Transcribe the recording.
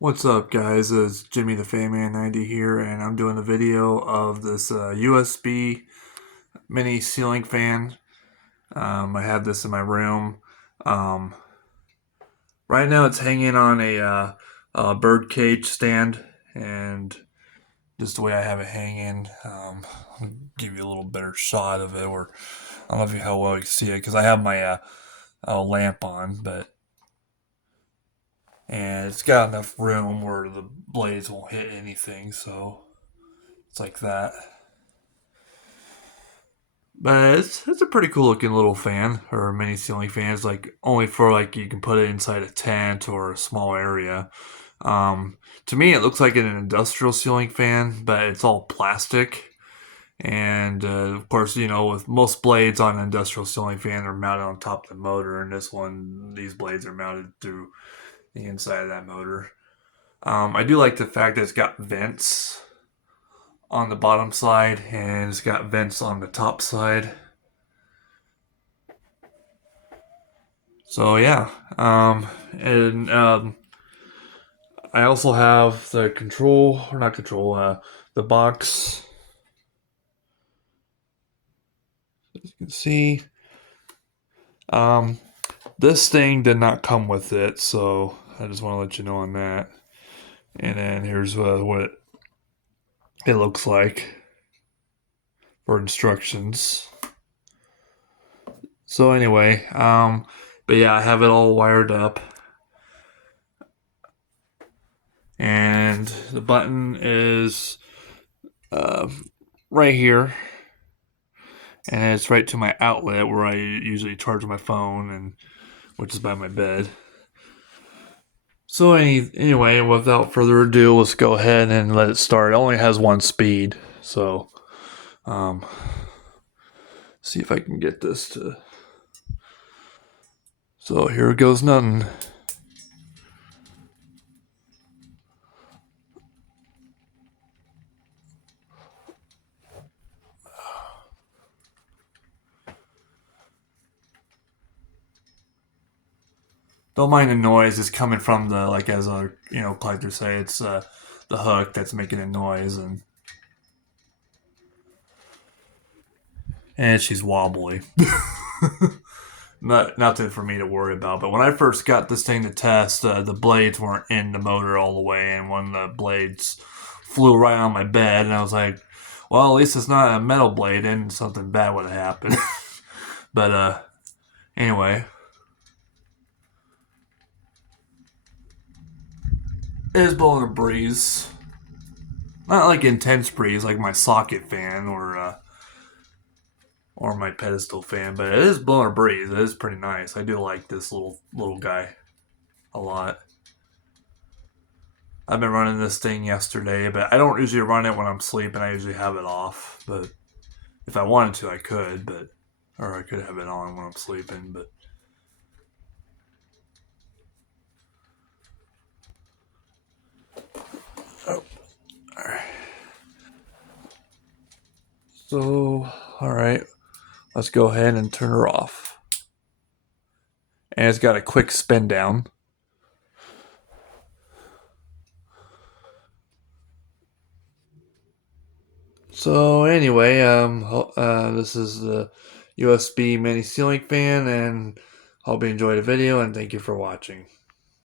What's up, guys? It's Jimmy the Fan 90 here, and I'm doing a video of this USB mini ceiling fan. I have this in my room. Um, right now, it's hanging on a bird cage stand, and just the way I have it hanging, I'll give you a little better shot of it. Or I don't know if how well you can see it because I have my lamp on, but and it's got enough room where the blades won't hit anything, so it's like that. But it's a pretty cool looking little fan or mini ceiling fan. It's like only for like you can put it inside a tent or a small area. To me, it looks like an industrial ceiling fan, but it's all plastic. And of course, with most blades on an industrial ceiling fan are mounted on top of the motor, and this one, these blades are mounted through the inside of that motor. I do like the fact that it's got vents on the bottom side and it's got vents on the top side. So yeah, and I also have the control, or not control, the box. As you can see, um, this thing did not come with it, so I just want to let you know on that. And then here's what it looks like for instructions. So anyway, but yeah, I have it all wired up, and the button is uh, right here, and it's right to my outlet where I usually charge my phone, and which is by my bed. So anyway, without further ado, let's go ahead and let it start. It only has one speed, so um, see if I can get this to. So here goes nothing. Don't mind the noise. It's coming from the like as a collectors say, it's the hook that's making a noise, and she's wobbly. Nothing for me to worry about. But when I first got this thing to test, the blades weren't in the motor all the way, and when the blades flew right on my bed, and I was like, "Well, at least it's not a metal blade, and something bad would have happened." But anyway, it is blowing a breeze, not like intense breeze like my socket fan or my pedestal fan, but it is blowing a breeze. It is pretty nice. I do like this little guy a lot. I've been running this thing yesterday, but I don't usually run it when I'm sleeping. I usually have it off, but if I wanted to, I could, but or I could have it on when I'm sleeping. But oh, all right. So all right, let's go ahead and turn her off. And it's got a quick spin down. So anyway, this is the USB mini ceiling fan, and hope you enjoyed the video, and thank you for watching.